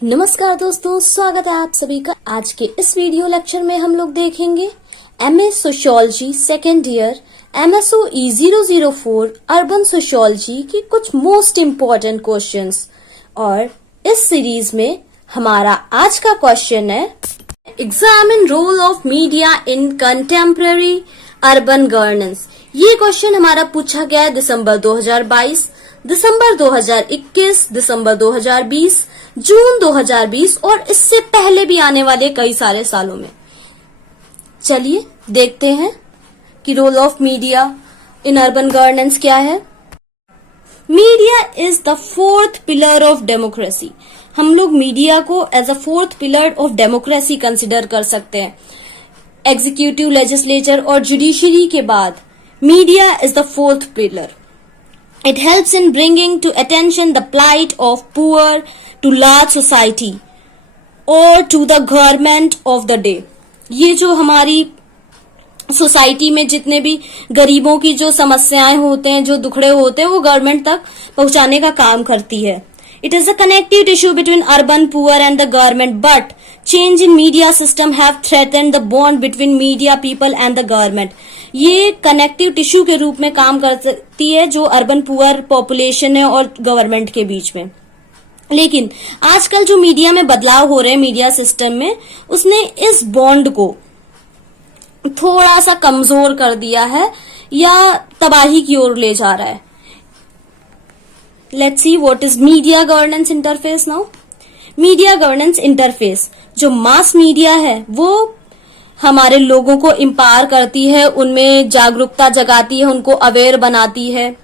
नमस्कार दोस्तों, स्वागत है आप सभी का। आज के इस वीडियो लेक्चर में हम लोग देखेंगे MA sociology second year MSOE 004 urban sociology की कुछ मोस्ट इम्पोर्टेंट क्वेश्चंस। और इस सीरीज में हमारा आज का क्वेश्चन है examine role of media in contemporary urban governance. ये क्वेश्चन हमारा पूछा गया है दिसंबर 2022, दिसंबर 2021, दिसंबर 2020, जून 2020 और इससे पहले भी आने वाले कई सारे सालों में। चलिए देखते हैं कि role of media in urban governance क्या है। Media is the fourth pillar of democracy. हम लोग मीडिया को as a fourth pillar of democracy consider कर सकते हैं। एग्जीक्यूटिव, लेजिस्लेचर और जुडिशरी के बाद media is the fourth pillar. It helps in bringing to attention the plight of poor to large society or to the government of the day। ये जो हमारी society में जितने भी गरीबों की जो समस्याएं होते हैं, जो दुखड़े होते हैं, वो गवर्नमेंट तक पहुंचाने का काम करती है। It is a connective tissue between urban poor and the government, but change in media system have threatened the bond between media people and the government। ये कनेक्टिव टिश्यू के रूप में काम कर सकती है जो अर्बन पुअर पॉपुलेशन है और गवर्नमेंट के बीच में। लेकिन आजकल जो मीडिया में बदलाव हो रहे हैं मीडिया सिस्टम में, उसने इस बॉन्ड को थोड़ा सा कमजोर कर दिया है या तबाही की ओर ले जा रहा है। Let's see what is media governance interface now. Media governance interface, जो मास मीडिया है वो हमारे लोगों को एम्पावर करती है, उनमें जागरूकता जगाती है, उनको अवेयर बनाती है।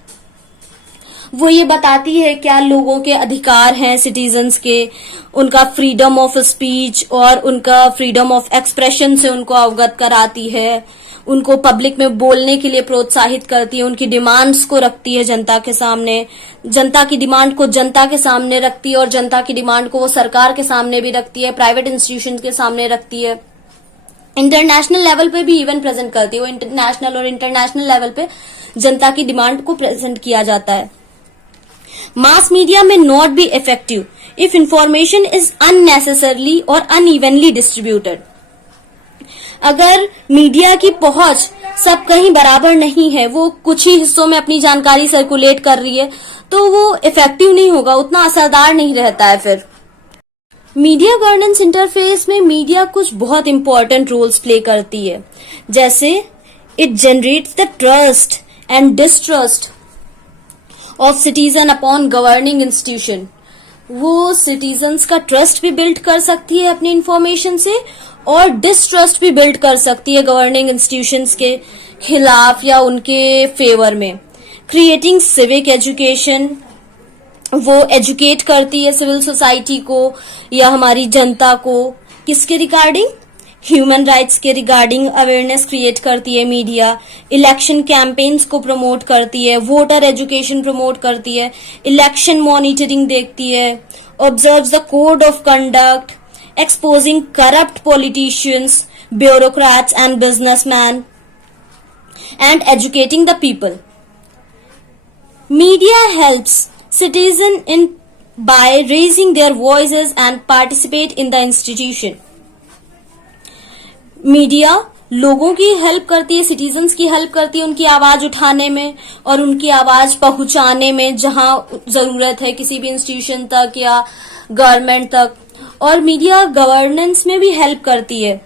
वो ये बताती है क्या लोगों के अधिकार हैं सिटीजन्स के, उनका फ्रीडम ऑफ स्पीच और उनका फ्रीडम ऑफ एक्सप्रेशन से उनको अवगत कराती है, उनको पब्लिक में बोलने के लिए प्रोत्साहित करती है, उनकी डिमांड्स को रखती है जनता के सामने, जनता की डिमांड को जनता के सामने रखती है और जनता की डिमांड को वो सरकार के सामने भी रखती है, प्राइवेट इंस्टीट्यूशन के सामने रखती है, इंटरनेशनल लेवल पे भी इवन प्रेजेंट करती है। वो इंटरनेशनल और इंटरनेशनल लेवल पे जनता की डिमांड को प्रेजेंट किया जाता है। मास मीडिया में not be effective if information is unnecessarily और अनइवनली डिस्ट्रीब्यूटेड। अगर मीडिया की पहुंच सब कहीं बराबर नहीं है, वो कुछ ही हिस्सों में अपनी जानकारी सर्कुलेट कर रही है, तो वो इफेक्टिव नहीं होगा, उतना असरदार नहीं रहता है। फिर मीडिया गवर्नेंस इंटरफेस में मीडिया कुछ बहुत इंपॉर्टेंट रोल्स प्ले करती है, जैसे it generates the trust and distrust of citizen upon governing institution. वो सिटीजन्स का ट्रस्ट भी बिल्ड कर सकती है अपनी इंफॉर्मेशन से और डिस्ट्रस्ट भी बिल्ड कर सकती है गवर्निंग इंस्टीट्यूशंस के खिलाफ या उनके फेवर में। क्रिएटिंग सिविक एजुकेशन, वो एजुकेट करती है सिविल सोसाइटी को या हमारी जनता को किसके रिगार्डिंग, ह्यूमन राइट्स के रिगार्डिंग अवेयरनेस क्रिएट करती है मीडिया। इलेक्शन कैंपेन्स को प्रमोट करती है, वोटर एजुकेशन प्रमोट करती है, इलेक्शन मॉनिटरिंग देखती है, observes the code of conduct, exposing corrupt politicians, bureaucrats and businessman and educating the people. Media helps citizen in by raising their voices and participate in the institution। Media लोगों की help करती है, citizens की help करती है उनकी आवाज उठाने में और उनकी आवाज पहुंचाने में जहां जरूरत है किसी भी इंस्टीट्यूशन तक या गवर्नमेंट तक। और मीडिया गवर्नेंस में भी हेल्प करती है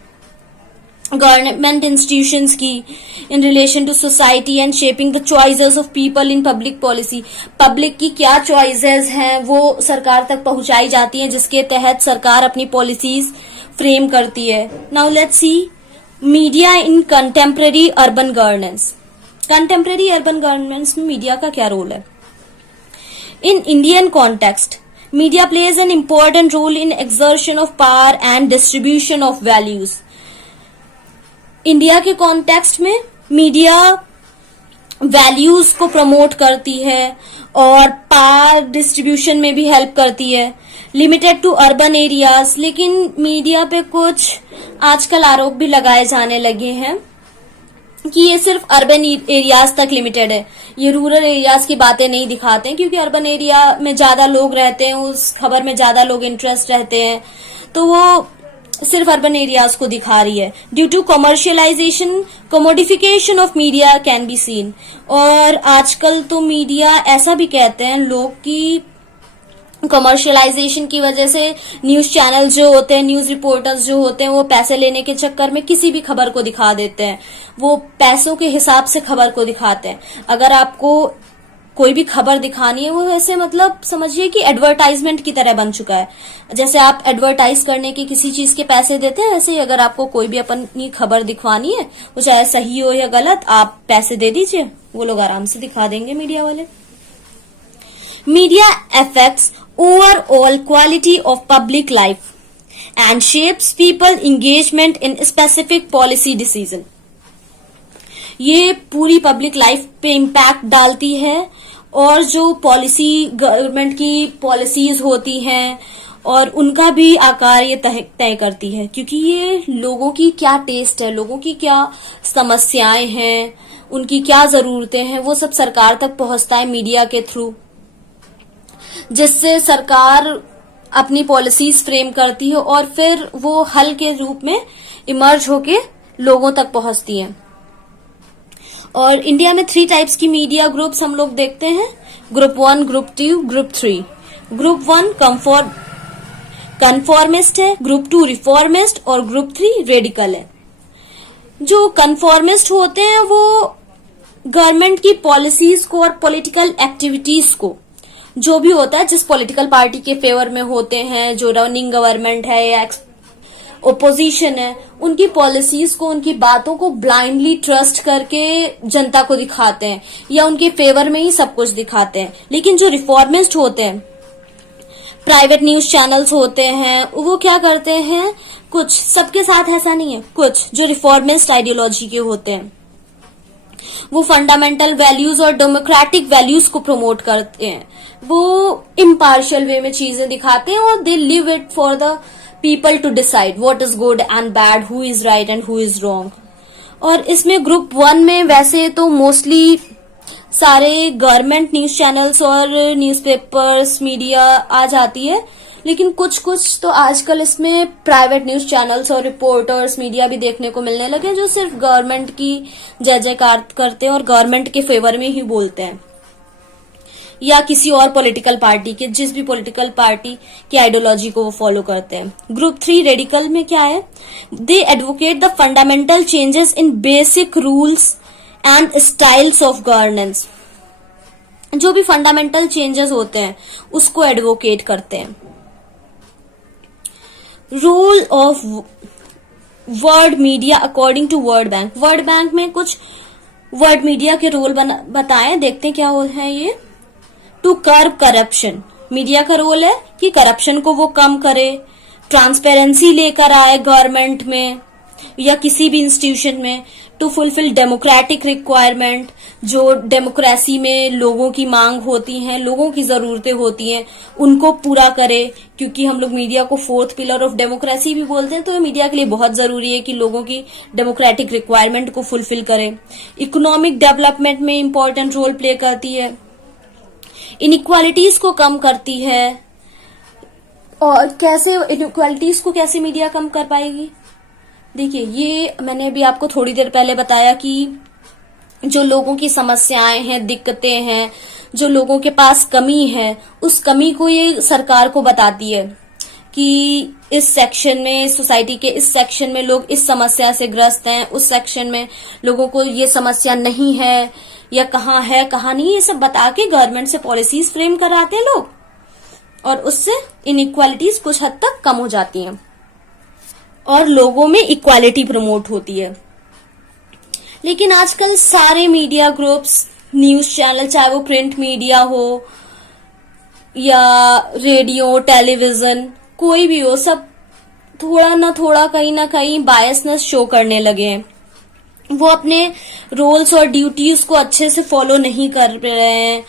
गवर्नमेंट इंस्टीट्यूशंस की in relation to society and shaping the choices of people in public policy. Public की क्या चॉइसेस हैं वो सरकार तक पहुंचाई जाती हैं, जिसके तहत सरकार अपनी पॉलिसीज फ्रेम करती है। Now let's see media in contemporary urban governance. Contemporary urban governance में मीडिया का क्या रोल है? In Indian context media plays an important role in exertion of power and distribution of values. India के context में media values को promote करती है और पावर डिस्ट्रीब्यूशन में भी हेल्प करती है, लिमिटेड टू अर्बन एरियाज। लेकिन मीडिया पे कुछ आजकल आरोप भी लगाए जाने लगे हैं कि ये सिर्फ अर्बन एरियाज तक लिमिटेड है, ये रूरल एरियाज की बातें नहीं दिखाते हैं, क्योंकि अर्बन एरिया में ज्यादा लोग रहते हैं, उस खबर में ज्यादा लोग इंटरेस्ट रहते हैं, तो वो सिर्फ अर्बन एरियाज को दिखा रही है। Due to commercialisation commodification of media can be seen. और आजकल तो मीडिया ऐसा भी कहते हैं लोग कि कमर्शियलाइजेशन की वजह से न्यूज चैनल जो होते हैं, न्यूज रिपोर्टर्स जो होते हैं, वो पैसे लेने के चक्कर में किसी भी खबर को दिखा देते हैं, वो पैसों के हिसाब से खबर को दिखाते हैं। अगर आपको कोई भी खबर दिखानी है, वो ऐसे मतलब समझिए कि एडवर्टाइजमेंट की तरह बन चुका है। जैसे आप एडवर्टाइज करने के किसी चीज के पैसे देते हैं, वैसे ही अगर आपको कोई भी अपनी खबर दिखवानी है, वो चाहे सही हो या गलत, आप पैसे दे दीजिए, वो लोग आराम से दिखा देंगे, मीडिया वाले। Media affects overall quality of public life and shapes people engagement in specific policy decision। ये पूरी पब्लिक लाइफ पे इम्पैक्ट डालती है, और जो पॉलिसी गवर्नमेंट की पॉलिसीज होती हैं और उनका भी आकार ये तय करती है, क्योंकि ये लोगों की क्या टेस्ट है, लोगों की क्या समस्याएं हैं, उनकी क्या जरूरतें हैं, वो सब सरकार तक पहुंचता है मीडिया के थ्रू, जिससे सरकार अपनी पॉलिसीज फ्रेम करती है और फिर वो हल के रूप में इमर्ज होके लोगों तक पहुंचती हैं। और इंडिया में 3 टाइप्स की मीडिया ग्रुप्स हम लोग देखते हैं, group 1, group 2, group 3। Group 1 conformist है, ग्रुप 2 रिफॉर्मिस्ट और ग्रुप 3 रेडिकल है। जो कन्फॉर्मिस्ट होते हैं वो गवर्नमेंट की पॉलिसीज को और पॉलिटिकल एक्टिविटीज को, जो भी होता है जिस पॉलिटिकल पार्टी के फेवर में होते हैं, जो रनिंग गवर्नमेंट है या ओपोजिशन है, उनकी पॉलिसीज को, उनकी बातों को ब्लाइंडली ट्रस्ट करके जनता को दिखाते हैं या उनके फेवर में ही सब कुछ दिखाते हैं। लेकिन जो रिफॉर्मिस्ट होते हैं, प्राइवेट न्यूज चैनल्स होते हैं, वो क्या करते हैं, कुछ, सबके साथ ऐसा नहीं है, कुछ जो रिफॉर्मिस्ट आइडियोलॉजी के होते हैं वो फंडामेंटल वैल्यूज और डेमोक्रेटिक वैल्यूज को प्रमोट करते हैं, वो इम्पार्शियल वे में चीजें दिखाते हैं और they leave it for the people to decide what is good and bad, who is right and who is wrong. और इसमें ग्रुप 1 में वैसे तो मोस्टली सारे गवर्नमेंट न्यूज चैनल्स और न्यूज़पेपर्स मीडिया आ जाती है, लेकिन कुछ कुछ तो आजकल इसमें प्राइवेट न्यूज चैनल्स और रिपोर्टर्स मीडिया भी देखने को मिलने लगे, जो सिर्फ गवर्नमेंट की जय जयकार करते हैं और गवर्नमेंट के फेवर में ही बोलते हैं, या किसी और पॉलिटिकल पार्टी के, जिस भी पॉलिटिकल पार्टी की आइडियोलॉजी को वो फॉलो करते हैं। ग्रुप 3 रेडिकल में क्या है, they advocate the fundamental changes in basic rules and styles of governance. जो भी फंडामेंटल चेंजेस होते हैं उसको एडवोकेट करते हैं। Role of world media according to World Bank. World Bank में कुछ वर्ड मीडिया के रोल बताएं, देखते हैं क्या है ये। टू कर्ब करप्शन, मीडिया का रोल है कि करप्शन को वो कम करे, ट्रांसपेरेंसी लेकर आए गवर्नमेंट में या किसी भी इंस्टीट्यूशन में। टू फुलफिल डेमोक्रेटिक रिक्वायरमेंट, जो डेमोक्रेसी में लोगों की मांग होती हैं, लोगों की जरूरतें होती हैं, उनको पूरा करे, क्योंकि हम लोग मीडिया को 4th पिलर ऑफ डेमोक्रेसी भी बोलते हैं, तो ये मीडिया के लिए बहुत जरूरी है कि लोगों की डेमोक्रेटिक रिक्वायरमेंट को फुलफिल करे। इकोनॉमिक डेवलपमेंट में इंपॉर्टेंट रोल प्ले करती है, इनइक्वालिटीज को कम करती है। और कैसे इनइक्वालिटीज को कैसे मीडिया कम कर पाएगी, देखिए ये मैंने अभी आपको थोड़ी देर पहले बताया कि जो लोगों की समस्याएं हैं, दिक्कतें हैं, जो लोगों के पास कमी है, उस कमी को ये सरकार को बताती है कि इस सेक्शन में, सोसाइटी के इस सेक्शन में लोग इस समस्या से ग्रस्त हैं, उस सेक्शन में लोगों को ये समस्या नहीं है या कहाँ है कहाँ नहीं, ये सब बता के गवर्नमेंट से पॉलिसीज फ्रेम कराते हैं लोग, और उससे इनइक्वालिटीज कुछ हद तक कम हो जाती हैं और लोगों में इक्वालिटी प्रमोट होती है। लेकिन आजकल सारे मीडिया ग्रुप्स, न्यूज चैनल, चाहे वो प्रिंट मीडिया हो या रेडियो, टेलीविजन, कोई भी हो, सब थोड़ा ना थोड़ा कहीं ना कहीं बायसनेस शो करने लगे हैं। वो अपने रोल्स और ड्यूटीज को अच्छे से फॉलो नहीं कर रहे हैं,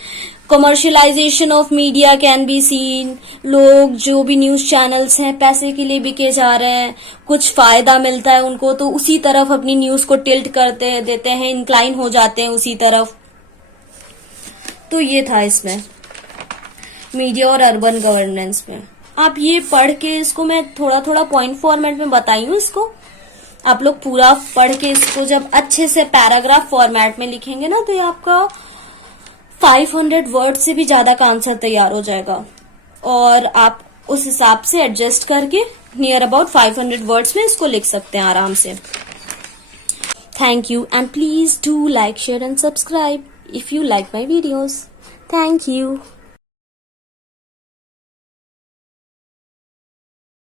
commercialisation of media can be scene. लोग जो भी न्यूज चैनल्स हैं पैसे के लिए बिके जा रहे हैं, कुछ फायदा मिलता है उनको तो उसी तरफ अपनी न्यूज को टिल्ट करते देते हैं, इंक्लाइन हो जाते हैं उसी तरफ। तो ये था इसमें मीडिया और अर्बन गवर्नेंस में। आप ये पढ़ के इसको, मैं थोड़ा थोड़ा पॉइंट फॉर्मेट में बताई हूँ इसको, आप लोग पूरा पढ़ के इसको जब अच्छे से पैराग्राफ फॉर्मेट में लिखेंगे ना तो ये आपका 500 वर्ड से भी ज्यादा का आंसर तैयार हो जाएगा। और आप उस हिसाब से एडजस्ट करके नियर अबाउट 500 वर्ड्स में इसको लिख सकते हैं आराम से। Thank you and please do like, share and subscribe if you like my videos. Thank you.